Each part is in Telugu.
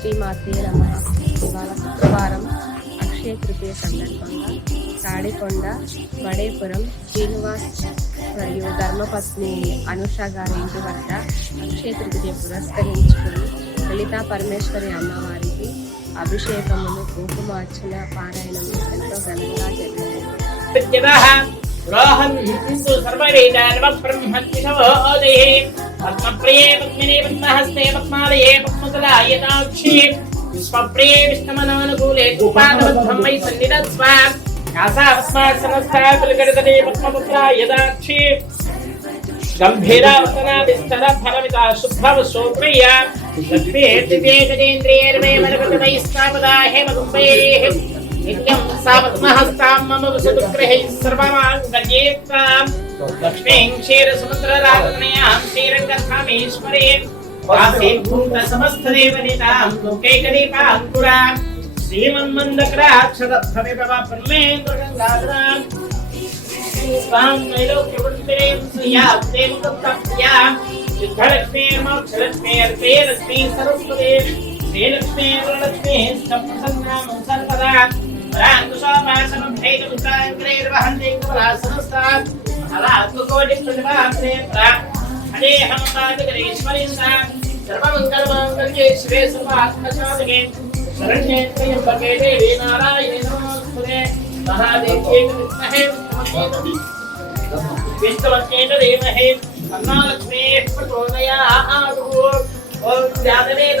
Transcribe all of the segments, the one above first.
శ్రీమాతే నమ. ఇవాళ శుక్రవారం అక్షయ తృతీయ సందర్భంగా తాడికొండ వడేపురం శ్రీనివాస్ మరియు ధర్మపత్ని అనుష గారి ఇంటి వద్ద అక్షయ తృతీయ పురస్కరించుకుని లలితా పరమేశ్వరి అమ్మవారికి అభిషేకములు కుంకుమార్చన పారాయణము ఎంతో ఘనంగా జరిగింది. విద్యవః రోహన్ హిందు సర్వవేదానవ పద్మప్రియే పద్మినే పద్మహస్తే పద్మాలయే పద్మకలాయతాక్షి విశ్వప్రియే విష్ణుమనానుకూలే ఉపాదబద్ధం వై సన్నిధత్స్వ యాసా పద్మాత్ సమస్తా విస్తర ఫలమిత శుభ్రవ లక్ష్మీ స్థాపదా नित्यं सावत्महस्तां मम वसुदुग्रहैः सर्वमाङ्गल्येत्तां लक्ष्मीं क्षीरसमुद्ररात्मयां क्षीरकथामीश्वरीं वासीभूतसमस्तदेवनितां लोकैकदीपाङ्कुरां श्रीमन्मन्दकराक्षरभविभवपर्मेन्द्रगङ्गाधरां स्वां नैलोक्यवृत्तिरें श्रियाँ देव गुप्तप्रियाँ युद्धलक्ष्मीर्मोक्षलक्ष्मीर्ते लक्ष्मी, सरस्वती। श्रीलक्ष्मीर्लक्ष्मीश्च प्रसन्नां सर्वदा। వరలక్ష్మీ సప్రసన్నామం సర్వమంగళమాంగళ్యే శివే సర్వాత్మసాధకే శరణ్యే త్రయంబకే దేవి నారాయణే నమోస్తుతే మహాదేవ్యే విద్మహే ఓం జాతవేద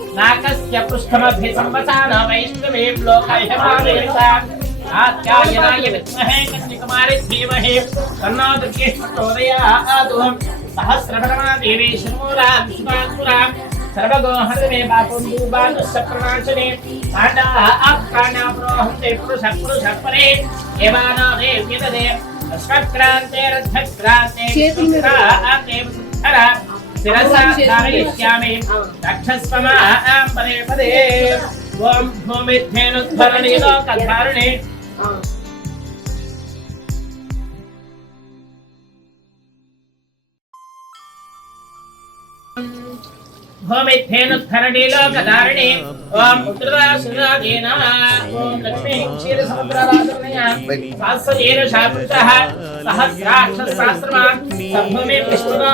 नाकस्य पृष्ठमभिसंवसानः वैष्णवीं लोकायमानयताम् आत्यायनाय विद्महे कन्यकुमारि धीमहि। तन्नो दुर्गेश्वरोदयात् सहस्रभरणदेवी शर्मूरां शुभाङ्कुरां सर्वगोहरमे बापुन्दूबानुसप्रणाशने पाण्डाः आप्राणाप्रोहन्ते पुरुष पुरुष परे। देवानो देव्यतदे। अश्वक्रान्तेरर्थक्रान्ते शिरसा धारयिष्यामि रक्षस्वमा पदे पदे ॐ भूमिध्येनुद्धरणे लोकधारणे। भूमिध्येनुद्धरणे लोकधारणे ॐ उत्तरदासुरागे नमः ॐ लक्ष्मीः क्षीरसमुद्रराजनया शास्त्रजेन शापृतः सहस्राक्षसहस्रमान् सम्भूमि विष्णुना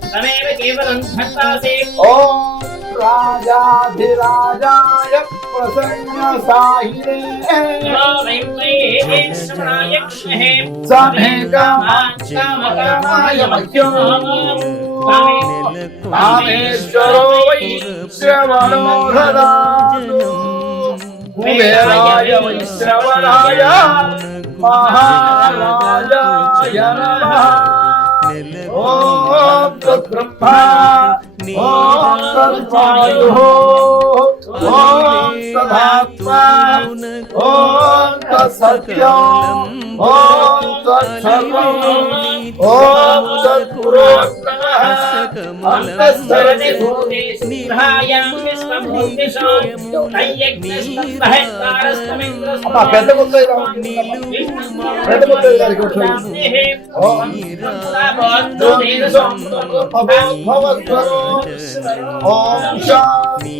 పాండా ఆప్కానా ప్రోహంతే పురుష పురుష పరే ఏవానా దేవ్యదే అశ్వక్రాంతే రథక్రాంతే క్రాంతే సుధర శిరసా ధారయిష్యామి రక్షస్వమాం పదే పదే ఓం భూమిధ్యేనుద్ధరణి లోకధారణి భూమిధ్యేనుద్ధరణి లోకధారణి ఓం ఉత్తరాసురాగేన ఓం లక్ష్మీ ఓం ఓం తత్సత్యం ఓం తత్సర్వం ఓం అంతఃసరతి ఓం శాంతి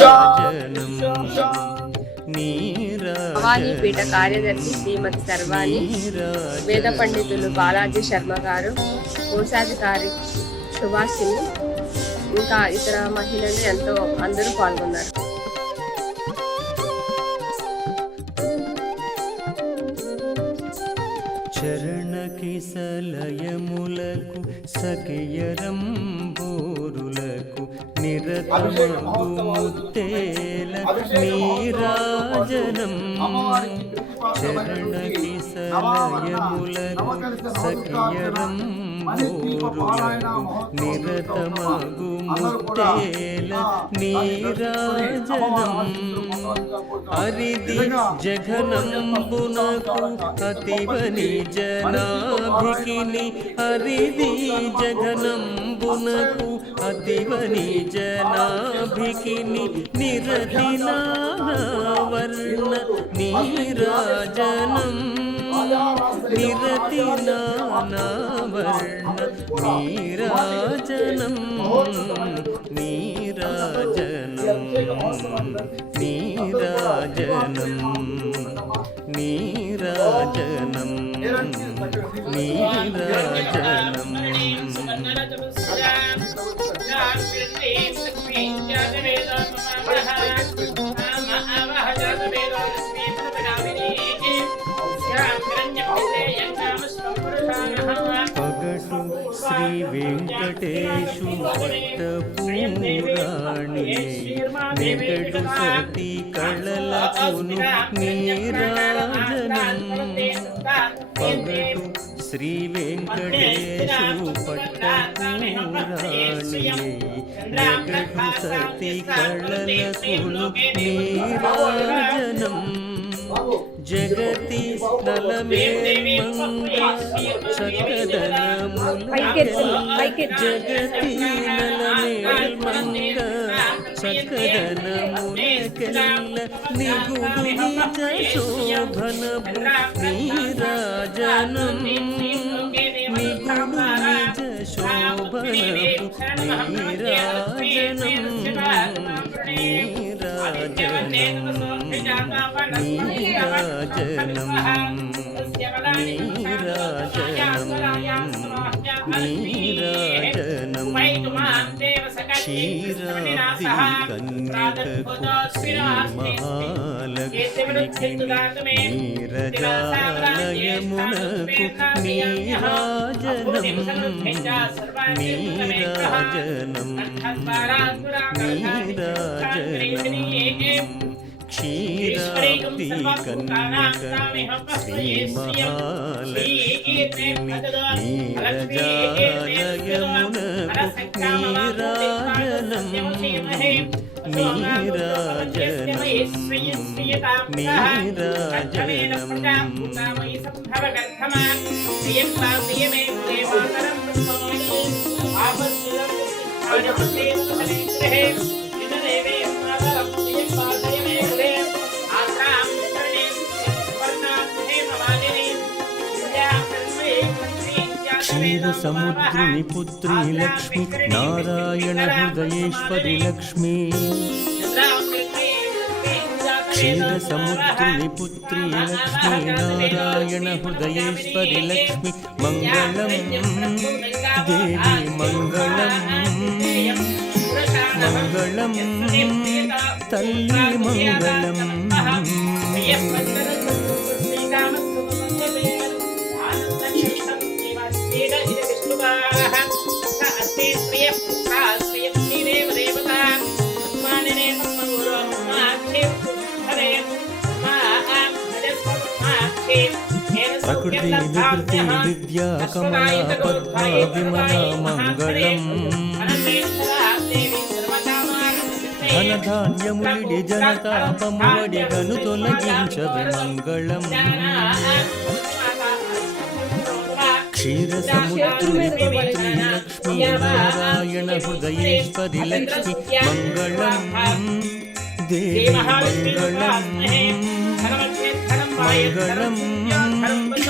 శాంతి పీఠ కార్యదర్శి శ్రీమతి సర్వాణి వేద పండితులు బాలాజీ శర్మ గారు కోశాధికారి సుభాషిని ఇంకా ఇతర మహిళలు ఎంతో అందరూ పాల్గొన్నారు. చరణకిసలయములకు సకియరం బోరులకు నిరతమగు നീരാജനം. സഖിയരം നിരതമാകും തേല നീരാജനം. ముత్తేల హరిది జఘనంబునకు అతివని జనాభికిని హరిది జఘనంబునకు అతివని జనాభికిని నిరతి నావర్ణ నీరాజనం. నిరతి నావర్ణ నీరాజనం. நீராஜனம் நீராஜனம் நீராஜனம் நீராஜனம் Thank you. శ్రీ వెంకటేశు పట్టపూరాణి వెంకటు సతి కళలకును నీరాజనం పగటు శ్రీ వెంకటేశు పట్టపూరాణి వెంకటు సతి కళలకును నీరాజనం జగతి నలమేల్మంగ చక్కదనముల జగతి నలమేల్మంగ చక్కదనములకెల్ల నిగుడు నిజ శోభనపు నీరాజనం నిగుడు నిజ శోభనపు నీరాజనం నీరాజనం నీరాజనం నీరాజనం क्षीराधिकन्यककुमालक्ष्मी नीरजालयमुनकु नीराजनम् नीराजनम् नीराजनम् क्षीराब्धिकन्नक श्रीमहालयमुनकुटीराजनम् नीराजनम् आपस्तुलं क्षीरसमुद्रिणि पुत्री लक्ष्मी नारायणहृदयेश्वरि लक्ष्मी क्षीरसमुद्रिणि पुत्री लक्ष्मी नारायणहृदयेश्वरि लक्ष्मी मङ्गलं देवी मङ्गलं मङ्गलं तल्ली मङ्गलम् ప్రకృతి వికృతి విద్యా కమల పద్మ విమల మంగళం ధనధాన్యములిడి జనతాపముడి గను తొలగించవి మంగళం క్షీర సముద్రుని పవిత్రి లక్ష్మీ నారాయణ హృదయేశ్వరి లక్ష్మి మంగళం దేవి మంగళం మంగళం